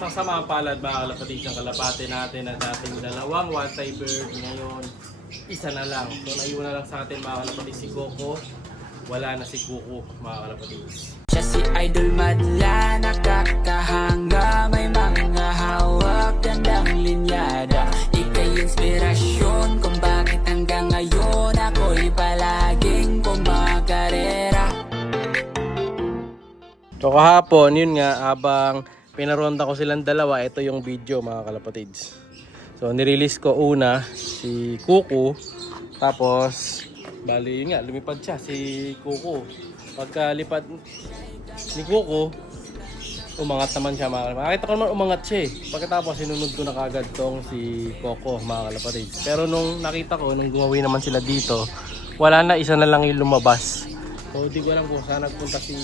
Sa mga palad mga kalapatid, ang kalapate natin na dating dalawang one-tie bird, ngayon isa na lang. So naiwan na lang sa atin mga kalapatid si Coco, wala na si Kuko mga kalapatid. Siya si Idol Madla, nakakahanga, may mga hawak, gandang linyada. Ika'y inspirasyon kung bakit hanggang ngayon ako'y palaging kumakarera. So kahapon, yun nga, habang pinaronda ko silang dalawa, ito yung video mga kalapatids. So nirelease ko una si Kuko, tapos bali yun nga, lumipad siya si Kuko. Pagkalipad ni Kuko, umangat naman siya mga kalapatids. Nakita ko naman umangat siya eh. Pagkatapos sinunod ko na kagad tong si Coco mga kalapatids. Pero nung nakita ko, nung gumawi naman sila dito, wala na, isa na lang yung lumabas. So hindi ko alam kung saan nagpunta si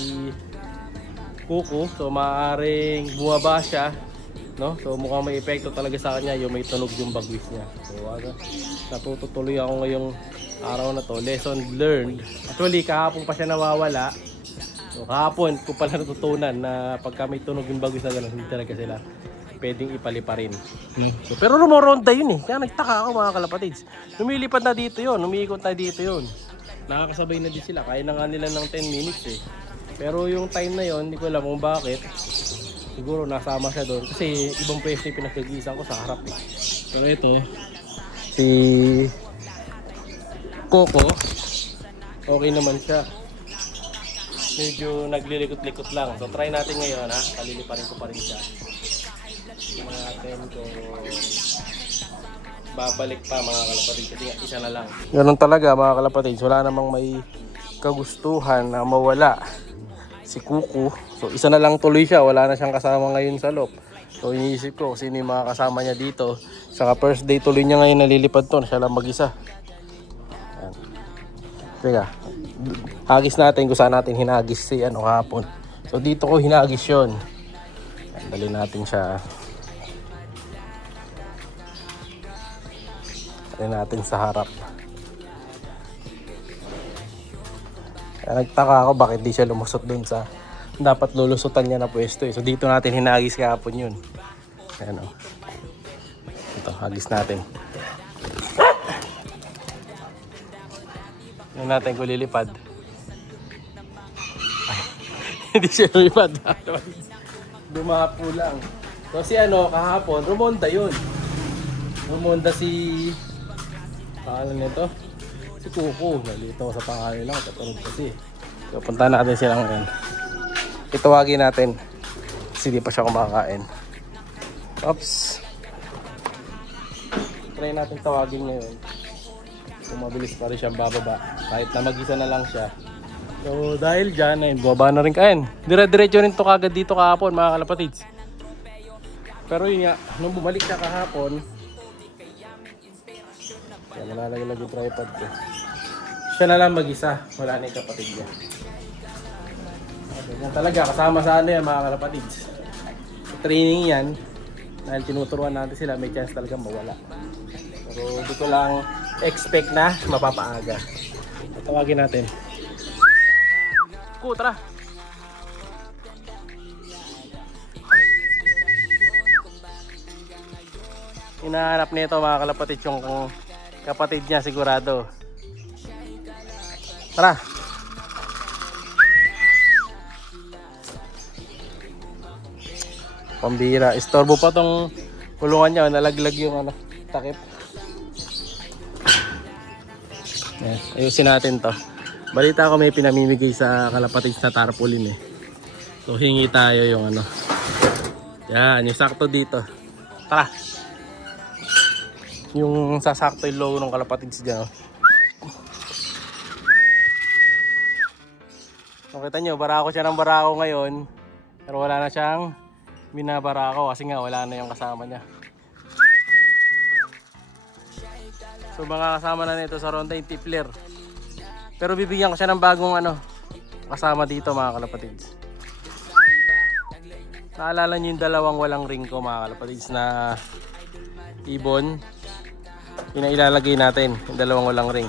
Kuko. So maaaring bumaba siya, no? So mukhang may epekto talaga sa kanya yung may tunog yung bagwis niya. So natututuloy ako ngayong araw na to. Lesson learned. Actually kahapon pa siya nawawala. So kahapon ko pala natutunan na pagka may tunog yung bagwis na gano'n, hindi talaga sila pwedeng ipalipa rin. So, pero rumoronda yun eh. Kaya nagtaka ako mga kalapatids. Lumilipad na dito yun, umiikot na dito yun. Nakakasabay na din sila. Kaya na nga nila ng 10 minutes eh. Pero yung time na yon, hindi ko alam kung bakit. Siguro nasama siya doon. Kasi ibang pwesto yung pinagkagisan ko sa harap eh. Pero ito, si Coco, okay naman siya. Medyo naglilikot-likot lang. So try natin ngayon ha. Paliliparin ko pa rin siya. Tingnan natin kung babalik pa mga kalapatid. Kasi nga isa na lang. Ganun talaga mga kalapatid. Wala namang may kagustuhan na mawala si Kuko. So isa na lang tuloy siya, wala na siyang kasama ngayon sa loob. So iniisip ko sino yung mga kasama niya dito. Saka first day tuloy niya ngayon nalilipad to, siya lang mag-isa. Ayan. Teka, hagis natin kung saan natin hinagis si ano kahapon. So dito ko hinagis yun. Dali natin siya. Dali natin sa harap. Kaya nagtaka ako bakit di siya lumusot dun sa dapat lulusutan niya na pwesto eh. So dito natin hinagis kahapon yun. Ayan o. Ito, hagis natin. Tignan natin kung lilipad. Ay, hindi siya lumipad. Dumapo lang. So si ano, kahapon, rumonda yun. Rumonda si... Pangalan nito? Si Kuko. Nalito sa pangalan lang. Tatanong kasi. So punta natin sila ngayon. Itawagin natin. Kasi di pa siya kumakain. Oops. Try natin tawagin ngayon. So mabilis pa rin siyang bababa. Kahit na mag-isa na lang siya. So dahil dyan ay baba na rin kain. Dire-diretso rin to kagad dito kahapon mga kalapatids. Pero yun nga, nung bumalik siya kahapon, kaya nalalaglag yung tripod ko. Siya na lang mag-isa. Wala na yung kapatid niya. Yan talaga, kasama sa ano yan mga kalapatids. Training yan. Dahil tinuturuan natin sila, may chance talaga mawala. Pero di ko lang expect na mapapaaga. Tawagin natin. Tara. Hinahanap nito mga kalapatids yung kapatid niya sigurado. Tara. Pambira. Istorbo pa tong kulungan niya. Nalaglag yung ano, takip. Yes, ayusin natin to. Balita ko may pinamimigay sa kalapatids na tarpaulin eh. So hingi tayo yung ano. Yan, yung sakto dito. Tara. Yung sasakto yung logo ng kalapatids dyan. So kita nyo, barako siya ng barako ngayon. Pero wala na siyang binabarako kasi nga wala na yung kasama niya. So mga kasama na nito sa ronda yung tipler. Pero bibigyan ko siya ng bagong ano, kasama dito mga kalapatids. Naalala nyo yung dalawang walang ring ko mga kalapatids na ibon. Yun ang ilalagay natin, yung dalawang walang ring.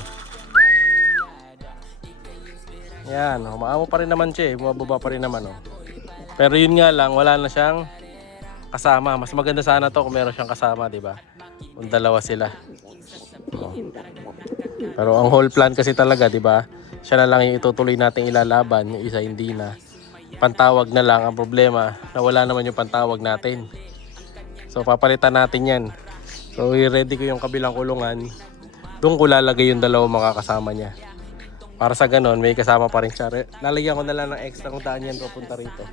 Yan, umaamo pa rin naman siya eh, bumababa pa rin naman oh. Pero yun nga lang, wala na siyang kasama. Mas maganda sana to kung meron siyang kasama, di ba? Kung dalawa sila. Oh. Pero ang whole plan kasi talaga, di ba? Siya na lang yung itutuloy nating ilalaban, yung isa hindi na. Pantawag na lang ang problema, na wala naman yung pantawag natin. So papalitan natin yan. So i-ready ko yung kabilang kulungan. Doon ko lalagay yung dalawang makakasama niya. Para sa ganon, may kasama pa rin siya. Lalagyan ko na lang ng extra kung daan yan papunta rito.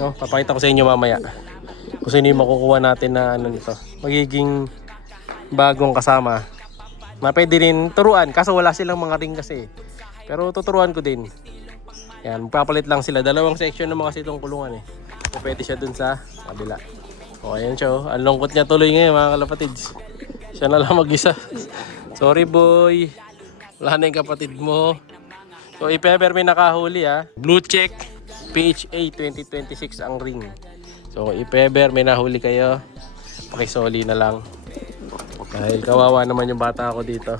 No, papakita ko sa inyo mamaya. Kung sino yung makukuha natin na ano nito. Magiging bagong kasama. Na pwede rin turuan, kaso wala silang mga ring kasi. Pero tuturuan ko din. Yan, magpapalit lang sila. Dalawang section naman kasi itong kulungan eh. So, pwede siya dun sa kabila. O, ayan siya oh. Ang lungkot niya tuloy ngayon mga kalapatids. Siya na lang mag-isa. Sorry boy. Wala na yung kapatid mo. So, if ever may nakahuli ha. Blue check. PHA 2026 ang ring. So, if ever may nahuli kayo, pakisoli na lang. Dahil kawawa naman yung bata ako dito.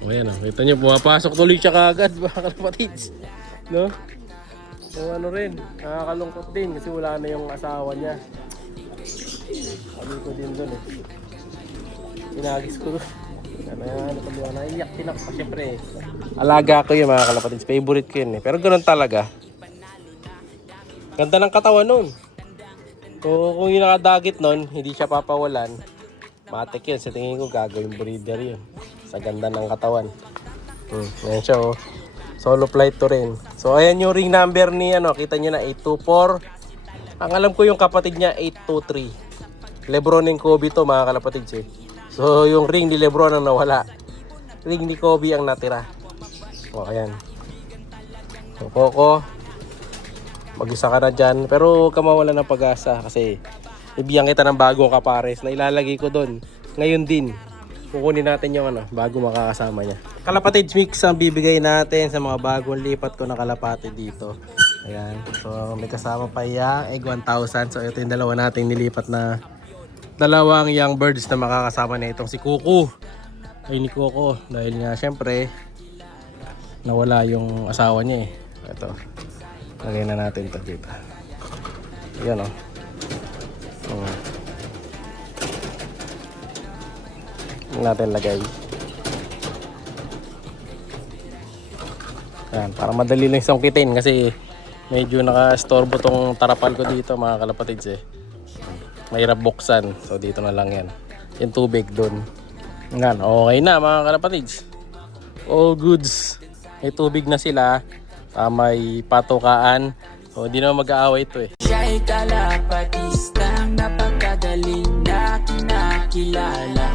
O yan o. Kita nyo, pumapasok tuloy siya kaagad mga kalapatids. No? So ano rin, nakakalungkot din kasi wala na yung asawa niya. Sabi ko din doon eh. Sinagis ko doon. Naiyak din ako siyempre eh. Alaga ko yun mga kalapatids. Favorite ko yun eh. Pero ganoon talaga. Ganda ng katawan nun. So kung yung nakadagit nun, hindi siya papawalan. Matik yun. Sa tingin ko gagawin breeder yun. Sa ganda ng katawan. Ayan siya oh. Solo flight to rin. So ayan yung ring number ni ano, kita niyo na 824. Ang alam ko yung kapatid niya 823. Lebron and Kobe to mga kalapatids eh. So yung ring ni Lebron ang nawala. Ring ni Kobe ang natira. O ayan. So Coco, mag-isa ka na dyan. Pero huwag ka mawala ng pag-asa kasi ibigyan kita ng bagong kapares na ilalagay ko doon. Ngayon din. Kukunin natin yung ano, bago makakasama niya. Kalapatids mix ang bibigay natin sa mga bagong lipat ko na kalapati dito. Ayan. So may kasama pa yung egg 1000. So ito yung dalawa nating nilipat na dalawang young birds na makakasama na itong si Kuku. Ay ni Coco. Dahil nga syempre nawala yung asawa niya eh. Ito. Lagay na natin ito dito. Ayan o. Natin lagay. Ayan, para madali lang sungkitin kasi medyo naka-storbo tong tarapal ko dito mga kalapatids eh. Mahirap buksan. So dito na lang yan. Yung tubig doon. Yan, okay na mga kalapatids. All goods. May tubig na sila. May patukaan. So hindi naman mag-aaway ito eh. Siya'y kalapatistang napakagaling na kinakilala.